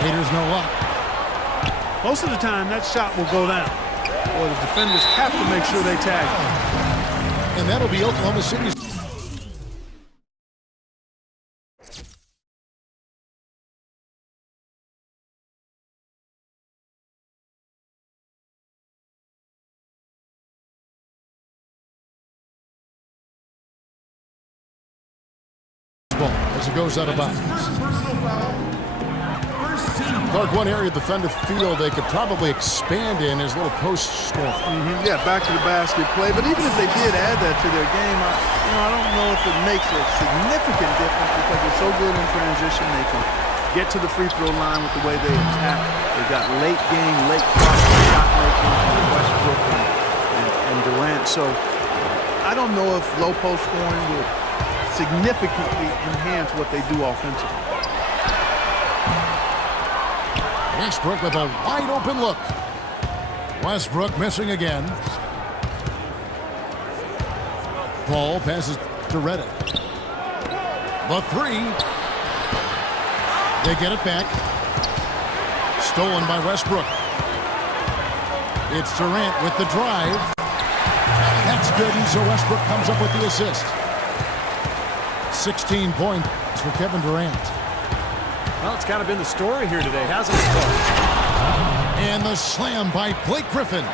Haters no luck. Most of the time, that shot will go down. Or the defenders have to make sure they tag him. And that'll be Oklahoma City's. As it goes out of bounds. Clark, one area of the defensive field they could probably expand in is a little post score. Yeah, back to the basket play. But even if they did add that to their game, I don't know if it makes a significant difference because they're so good in transition. They can get to the free throw line with the way they attack. They've got late game, late shot making with Westbrook and Durant. So I don't know if low post scoring will significantly enhance what they do offensively. Westbrook with a wide open look. Westbrook missing again. Paul passes to Redick. The three. They get it back. Stolen by Westbrook. It's Durant with the drive. That's good, and so Westbrook comes up with the assist. 16 points for Kevin Durant. Well, it's kind of been the story here today, hasn't it, Coach? And the slam by Blake Griffin.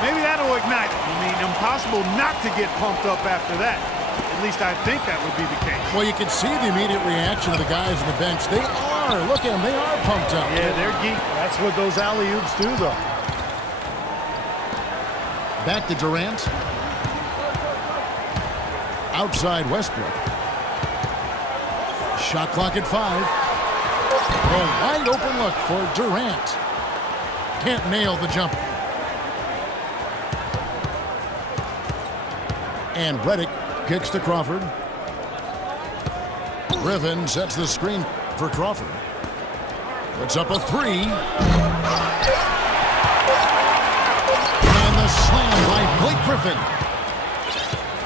Maybe that'll ignite. I mean, impossible not to get pumped up after that. At least I think that would be the case. Well, you can see the immediate reaction of the guys on the bench. They are. Look at them. They are pumped up. Yeah, they're geek. That's what those alley-oops do, though. Back to Durant. Outside Westbrook. Shot clock at 5. A wide open look for Durant. Can't nail the jumper. And Redick kicks to Crawford. Griffin sets the screen for Crawford. Puts up a 3. And the slam by Blake Griffin.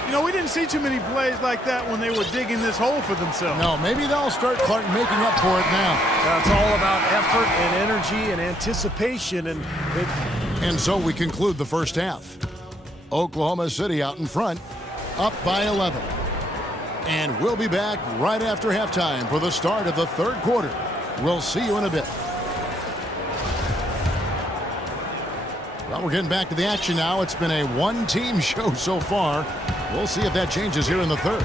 You know, we didn't see too many plays like that when they were digging this hole for themselves. No, maybe they'll start Clark making up for it now. It's all about effort and energy and anticipation. And so we conclude the first half. Oklahoma City out in front, up by 11. And we'll be back right after halftime for the start of the third quarter. We'll see you in a bit. Well, we're getting back to the action now. It's been a one-team show so far. We'll see if that changes here in the third.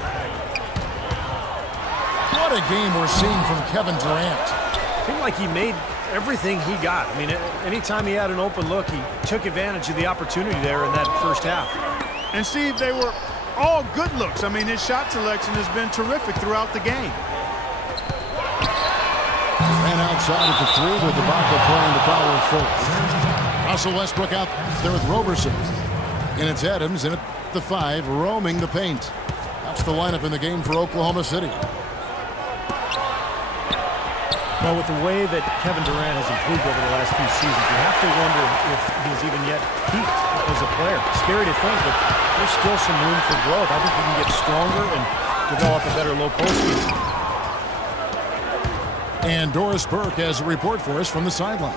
What a game we're seeing from Kevin Durant. It seemed like he made everything he got. I mean, anytime he had an open look, he took advantage of the opportunity there in that first half. And Steve, they were all good looks. I mean, his shot selection has been terrific throughout the game. Ran outside at the 3 with Ibaka playing the power forward. Russell Westbrook out there with Roberson. And it's Adams in at the 5, roaming the paint. That's the lineup in the game for Oklahoma City. Well, with the way that Kevin Durant has improved over the last few seasons, you have to wonder if he's even yet peaked as a player. Scary to think, but there's still some room for growth. I think he can get stronger and develop a better low post game. And Doris Burke has a report for us from the sideline.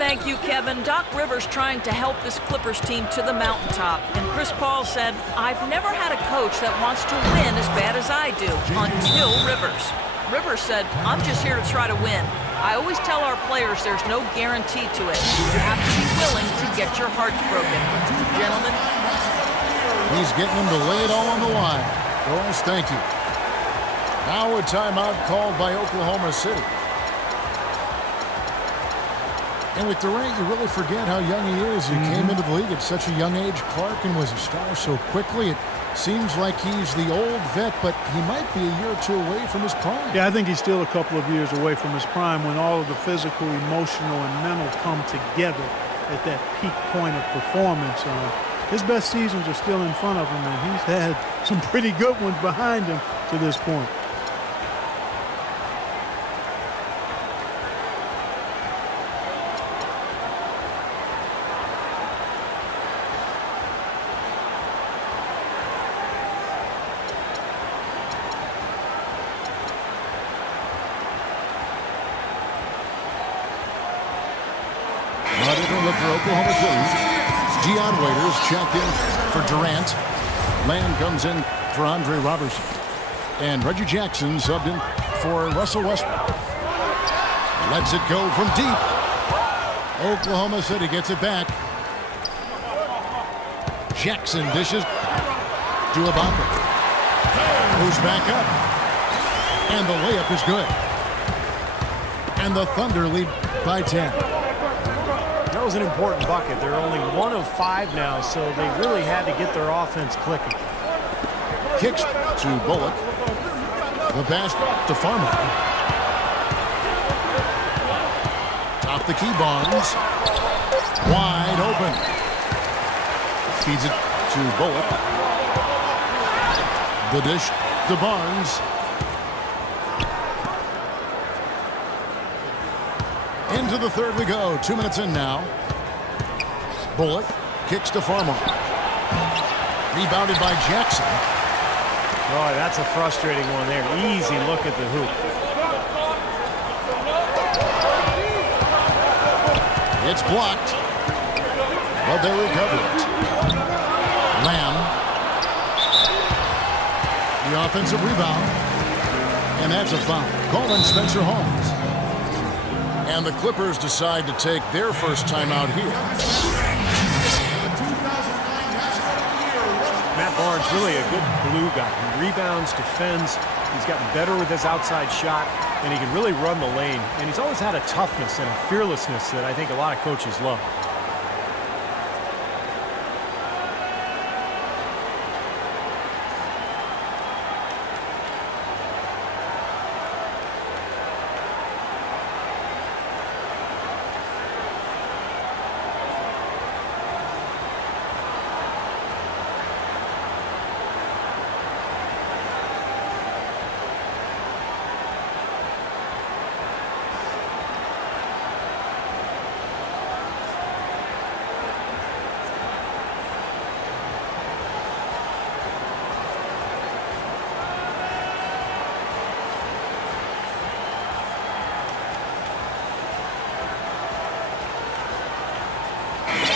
Thank you, Kevin. Doc Rivers trying to help this Clippers team to the mountaintop. And Chris Paul said, "I've never had a coach that wants to win as bad as I do," until Rivers. Rivers said, "I'm just here to try to win. I always tell our players there's no guarantee to it. You have to be willing to get your hearts broken." Gentlemen. He's getting them to lay it all on the line. Doris, thank you. Now a timeout called by Oklahoma City. And with Durant, you really forget how young he is. He came into the league at such a young age, Clark, and was a star so quickly. It seems like he's the old vet, but he might be a year or two away from his prime. Yeah, I think he's still a couple of years away from his prime when all of the physical, emotional, and mental come together at that peak point of performance. His best seasons are still in front of him, and he's had some pretty good ones behind him to this point. A different look for Oklahoma City. Dion Waiters checked in for Durant. Lamb comes in for Andre Robertson. And Reggie Jackson subbed in for Russell Westbrook. Lets it go from deep. Oklahoma City gets it back. Jackson dishes to Ibaka. Moves back up. And the layup is good. And the Thunder lead by 10. That was an important bucket. They're only 1 of 5 now, so they really had to get their offense clicking. Kicks to Bullock. The pass to Farmer. Top the key, Barnes. Wide open. Feeds it to Bullock. The dish to Barnes. Into the third we go. 2 minutes in now. Bullock kicks to Farmer. Rebounded by Jackson. Boy, that's a frustrating one there. Easy look at the hoop. It's blocked. But they recover it. Lamb. The offensive rebound. And that's a foul. Colin Spencer Holmes. And the Clippers decide to take their first timeout here. Matt Barnes, really a good glue guy. He rebounds, defends. He's gotten better with his outside shot, and he can really run the lane. And he's always had a toughness and a fearlessness that I think a lot of coaches love.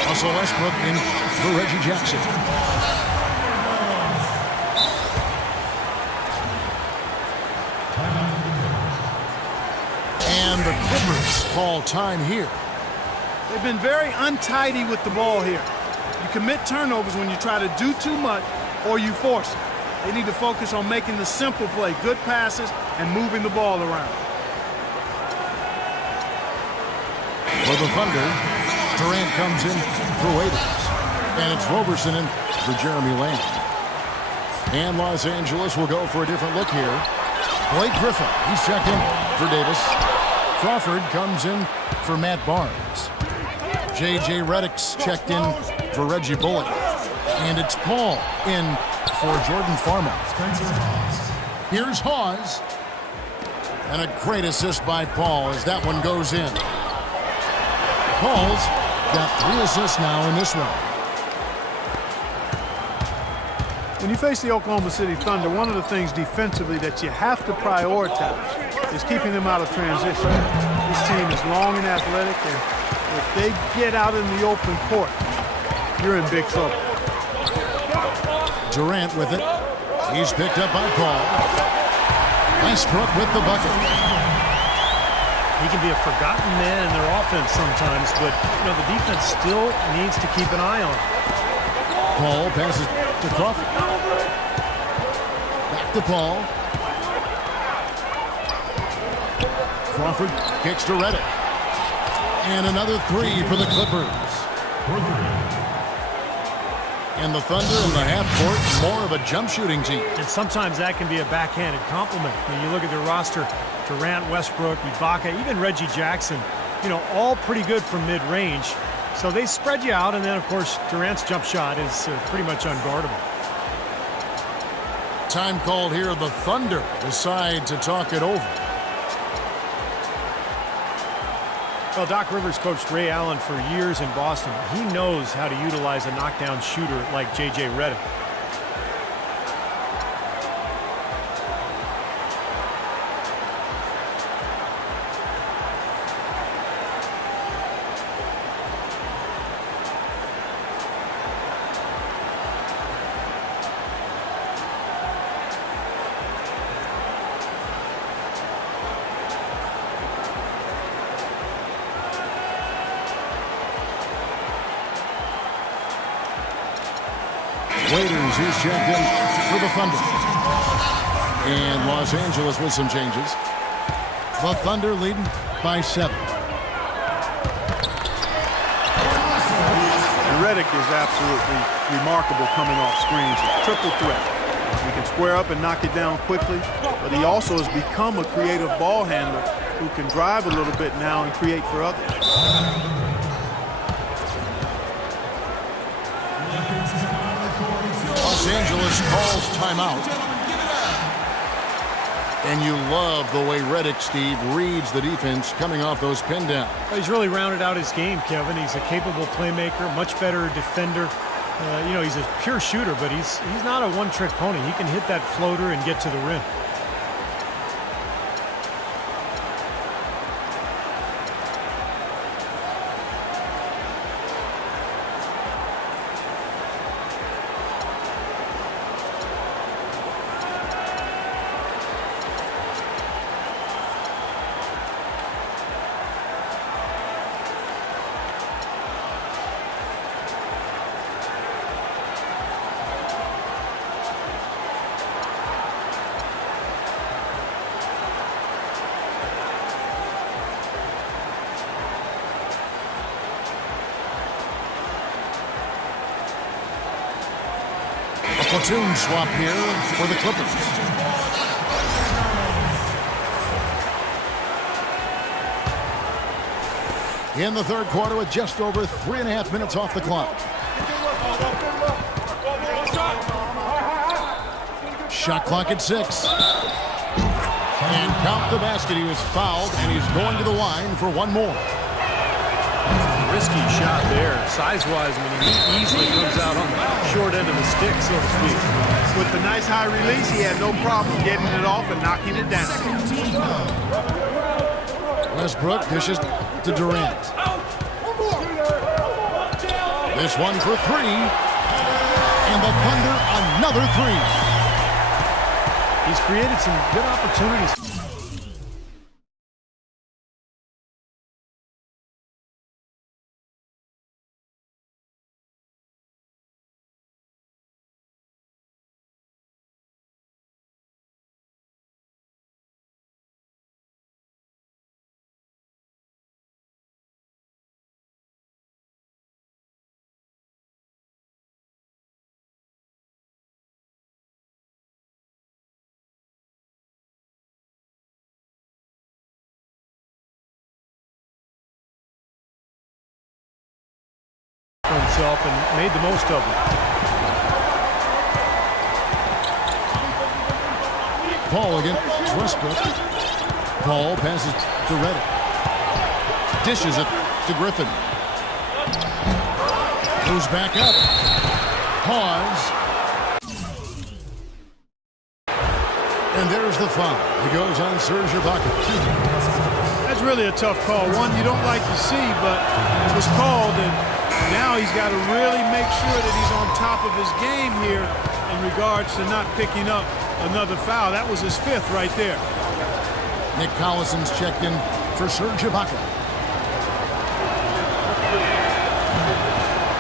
Russell Westbrook in for Reggie Jackson. And the Clippers call time here. They've been very untidy with the ball here. You commit turnovers when you try to do too much or you force it. They need to focus on making the simple play, good passes, and moving the ball around. For the Thunder, Durant comes in for Waiters. And it's Roberson in for Jeremy Lamb. And Los Angeles will go for a different look here. Blake Griffin, he's checked in for Davis. Crawford comes in for Matt Barnes. J.J. Redick's checked in for Reggie Bullock. And it's Paul in for Jordan Farmer. Here's Hawes. And a great assist by Paul as that one goes in. Paul's got 3 assists now in this one. When you face the Oklahoma City Thunder, one of the things defensively that you have to prioritize is keeping them out of transition. This team is long and athletic, and if they get out in the open court, you're in big trouble. Durant with it. He's picked up by Paul. Westbrook with the bucket. He can be a forgotten man in their offense sometimes, but the defense still needs to keep an eye on him. Paul passes to Crawford. Back to Paul. Crawford kicks to Redick. And another 3 for the Clippers. And the Thunder in the half court, more of a jump shooting team. And sometimes that can be a backhanded compliment. When you look at their roster, Durant, Westbrook, Ibaka, even Reggie Jackson, all pretty good from mid-range. So they spread you out, and then, of course, Durant's jump shot is pretty much unguardable. Time called here. The Thunder decide to talk it over. Well, Doc Rivers coached Ray Allen for years in Boston. He knows how to utilize a knockdown shooter like J.J. Redick. Waiters, he's checked in for the Thunder. And Los Angeles with some changes. The Thunder leading by 7. And Redick is absolutely remarkable coming off screens. A triple threat. He can square up and knock it down quickly, but he also has become a creative ball handler who can drive a little bit now and create for others. Los Angeles calls timeout. And you love the way Redick, Steve, reads the defense coming off those pin downs. He's really rounded out his game, Kevin. He's a capable playmaker, much better defender. You know, he's a pure shooter, but he's not a one-trick pony. He can hit that floater and get to the rim. Platoon swap here for the Clippers. In the third quarter with just over 3.5 minutes off the clock. Shot clock at 6. And count the basket. He was fouled, and he's going to the line for one more. Risky shot there. Size-wise, I mean, he easily comes out on the short end of the stick, so to speak. With the nice high release, he had no problem getting it off and knocking it down. Westbrook dishes to Durant. This one for 3. And the Thunder another 3. He's created some good opportunities. For himself and made the most of it. Paul against Westbrook. Paul passes to Redick. Dishes it to Griffin. Moves back up. Pause. And there's the foul. It goes on Serge Ibaka. That's really a tough call. One you don't like to see, but it was called, and now he's got to really make sure that he's on top of his game here in regards to not picking up another foul. That was his 5th right there. Nick Collison's checked in for Serge Ibaka.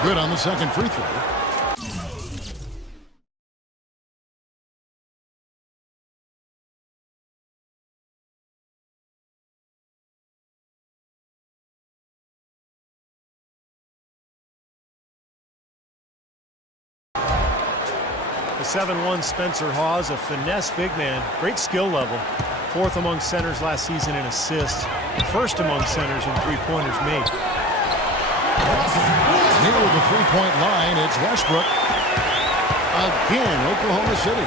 Good on the second free throw. The 7'1" Spencer Hawes, a finesse big man, great skill level. 4th among centers last season in assists. 1st among centers in three-pointers made. Near the three-point line, it's Westbrook. Again, Oklahoma City.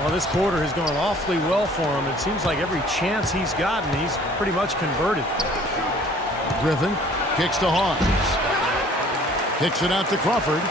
Well, this quarter has gone awfully well for him. It seems like every chance he's gotten, he's pretty much converted. Griffin kicks to Hawes. Kicks it out to Crawford.